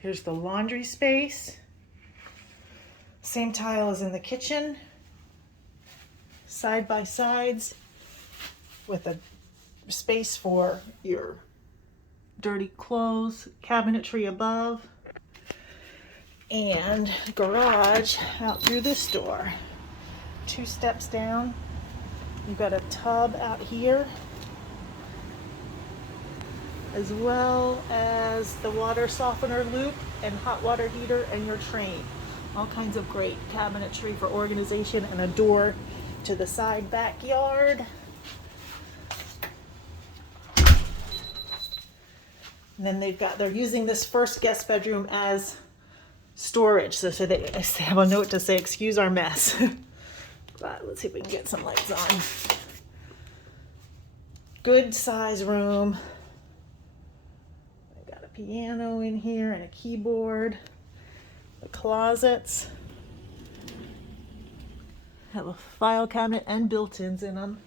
Here's the laundry space. Same tile as in the kitchen. Side by sides with a space for your dirty clothes, cabinetry above, and garage out through this door. 2 steps down. You've got a tub out here, as well as the water softener loop and hot water heater and your train. All kinds of great cabinetry for organization and a door to the side backyard. And then they're using this first guest bedroom as storage. So they have a note to say, excuse our mess. But let's see if we can get some lights on. Good size room. I got a piano in here and a keyboard. The closets have a file cabinet and built-ins in them.